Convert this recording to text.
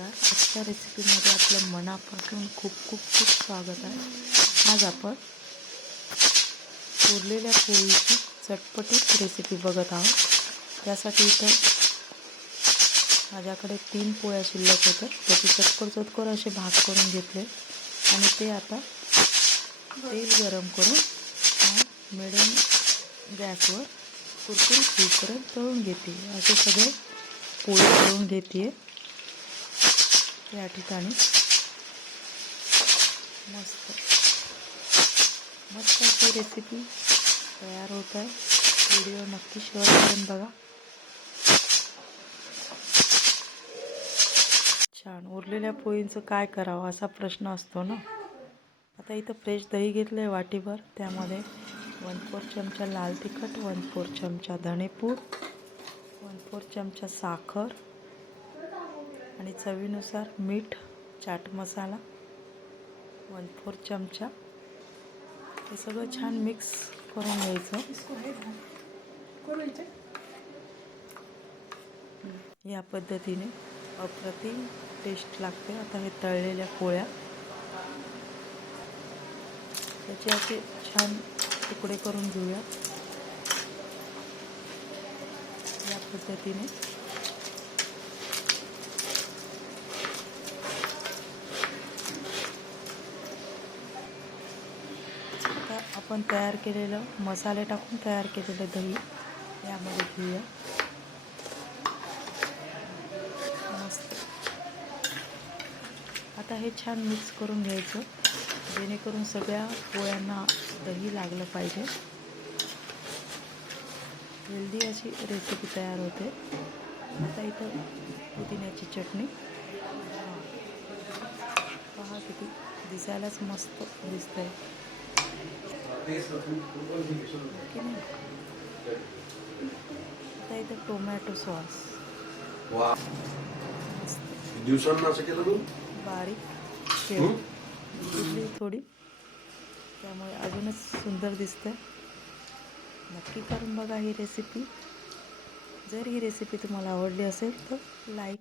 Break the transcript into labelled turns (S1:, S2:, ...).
S1: नमस्कार आजच्या रेसिपीमध्ये आपलं मनापासून खूप खूप खूप स्वागत आहे. आज आपण उरलेल्या पोळीची चटपटीत रेसिपी बघत आहोत. त्यासाठी इथं माझ्याकडे तीन पोळ्या शिल्लक होत्या. त्याचे चटकोर चटकोर असे भाग करून घेतले. आणि ते आता तेल गरम करून मिडियम गॅसवर कुरकुरीत होईपर्यंत तळून घेते. असे सगळे पोळी तळून घेते या ठिकाणी. मस्त. मस्त अशी रेसिपी तयार होत आहे. व्हिडिओ नक्की शेअर करून बघा. छान. उरलेल्या पोळींचं काय करावं असा प्रश्न असतो ना? आता इथं फ्रेश दही घेतलं आहे वाटीभर. त्यामध्ये वन फोर चमचा लाल तिखट वन फोर चमचा धणेपूड वन फोर चमचा साखर आणि चवीनुसार मीठ चाट मसाला वन फोर चमचा. हे सगळं छान मिक्स करून घ्यायचं. या पद्धतीने अप्रतिम टेस्ट लागते. आता हे तळलेल्या पोळ्या. त्याचे असे छान तुकडे करून घेऊया. या पद्धतीने. आपण तयार केलेलं मसाले टाकून तयार केलेलं दही यामध्ये घेऊया. मस्त. आता हे छान मिक्स करून घ्यायचं जेणेकरून सगळ्या पोळ्यांना दही लागलं पाहिजे. हेल्दी अशी रेसिपी तयार होते. आता इथं पुदिन्याची चटणी. पहा किती दिसायलाच मस्त दिसतंय. इथं टोमॅटो सॉस
S2: वा दिवसांना असं केलं तू
S1: बारीक शेव थोडी. त्यामुळे अजूनच सुंदर दिसतंय. नक्की करून बघा ही रेसिपी जर ही रेसिपी तुम्हाला आवडली असेल तर लाईक